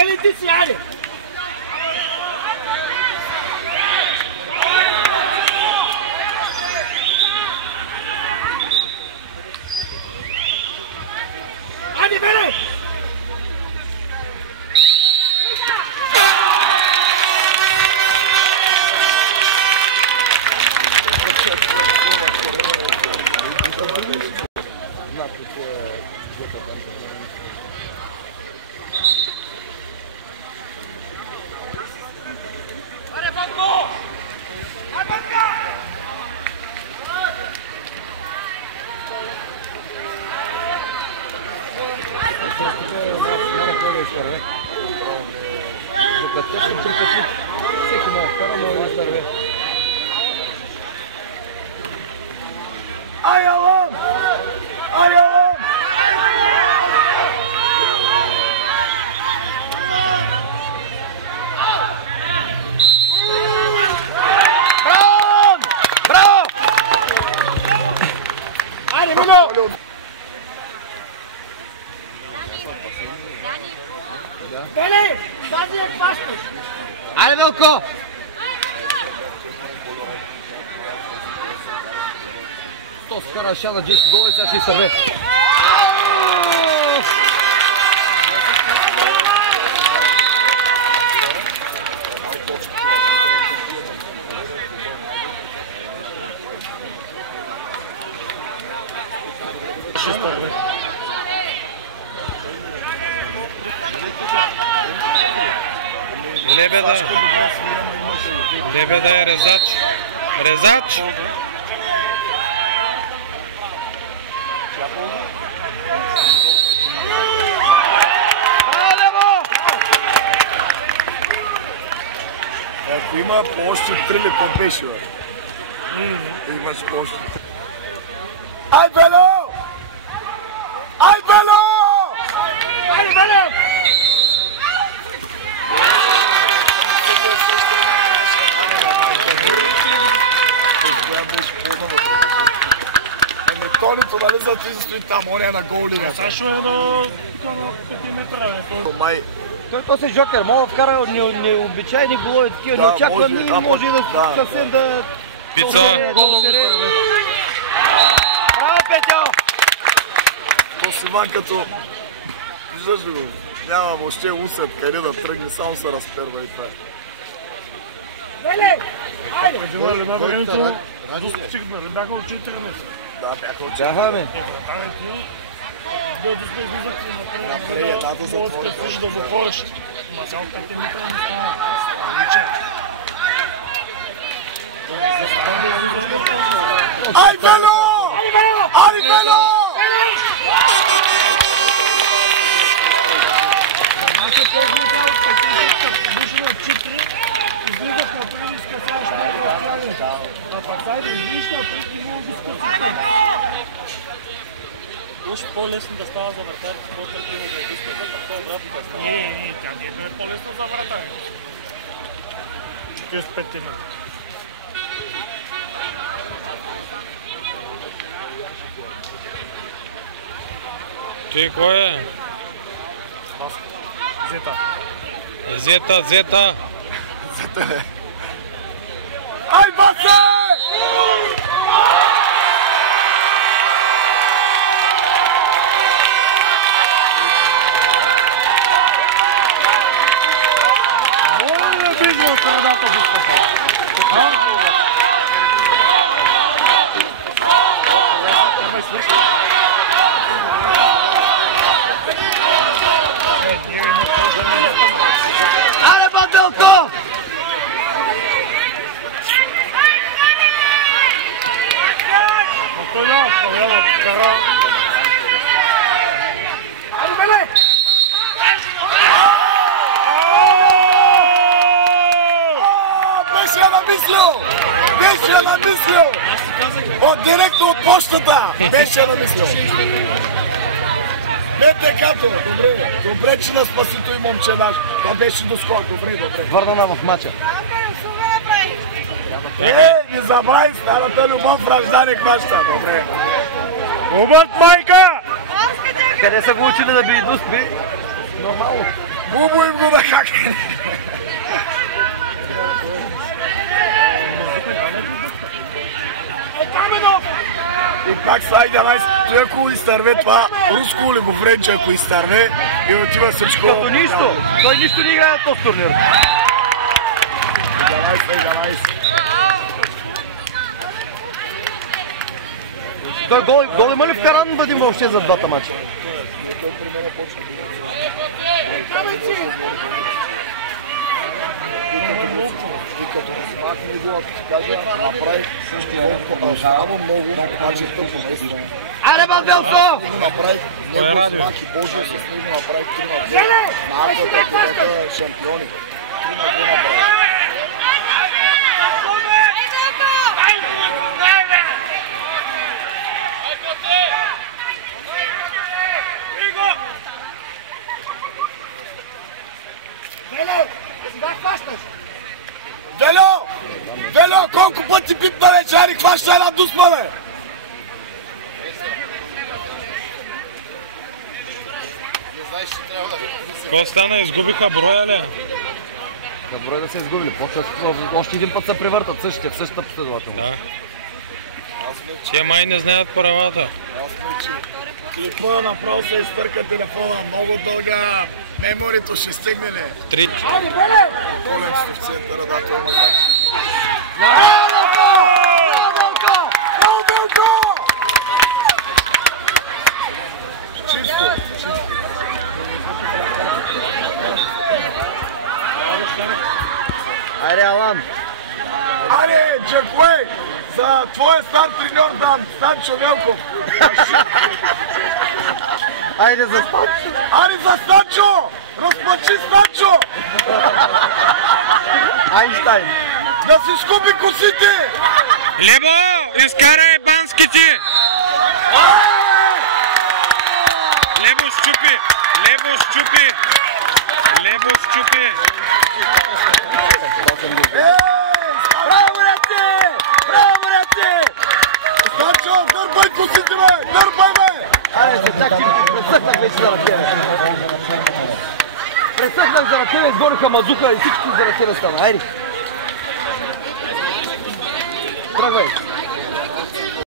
Бели ти си, айде! Айде, Бели! Докато ще припечи всеки мога вкара, но да изтърве. Ай, Алон! Ай, Алон! Браво! Браво! Айде, Мимо! Бели! Тази е хващаш! Айде, Велко! То скара шана Джейси гол и сега ще изтърве. Не бе да е резач. Резач! Ако има по още 3 ли под беше, бе? Имаш по още 3. Ай, Бело! Ай, Бело! Ай, Бело! Толито, нали за ти стои там, он е на гол линията. Сашо е на 5 метра, бе. Той то си жокер, мога да вкара необичайни голови такива, неочаквани, може и да съвсем да... Пица! Браво, Петьо! То Симан като... Виждаш ли го? Няма въобще усет къде да тръгне, само се разперва и това. Бели! Айде! Дела една времето, достигна, бяха от 4 метра. Да, бяха от 4. Бяха, бе. Братане ти, дълго сме излизахте напред, може да си да затвориш. Ма сега от 5 метра не става. Ай, Бело! Ай, Бело! Може по-лесно да става за вратар, защото такива да изпускат, а обратно да става. Не, тя не е по-лесно за вратар. 45 метра. Ти кой е? Зета. Зета, Зета! Зета е. Ай, Басе! Беше я намислил! Директно от почтата! Беше я намислил! Не текато! Добре, добре, че на спасито и момче наш. Това беше доскок. Добре, добре. Върнана в мача. Не забравяй старата любов в ражданик вашата. Добре. Обът, майка! Къде са го учили да би и дуспи? Нормално. Убоим го да хакне. И пак са 11. Той ако изтърве това, руско ли го френче, ако изтърве и отива всичко. Като нищо. Той нищо не играе на този турнир. 11. Той гол има ли вкаран Вадим въобще за двата мача? Аре, Базелцов! Направи него знак и Божия с него направи шампиони. Вело, колко пъти пипна вече, ари хваща една дуспа, бе! Какво стана? Изгубиха броя ли? Да брой да се изгубили. После още един път се превъртат същите, в същата последователност. Да. Те май не знаят правата. Телефона направо се изтърка телефона. Много дълга. Меморито ще стигне ли? Колечето в центъра, да, това има как. Айде, Алан! Аре, Джакуей! За твоя стар треньор там, Станчо Велков! Айде за Станчо! Аре за Станчо! Разплачи Станчо! Айнштайн! Да си скупи косите! Лебо, изкарай банските! Лебо щупи! Лебо щупи! Лебо щупи! Браво, брате! Браво, брате! Станчо, дърпай косите, бе! Дърпай, бе! Айде се, чак ти пресъхнах вече заради тебе. Пресъхнах заради тебе, изгориха мазуха и всички заради тебе стана. Айде! Тръгвай!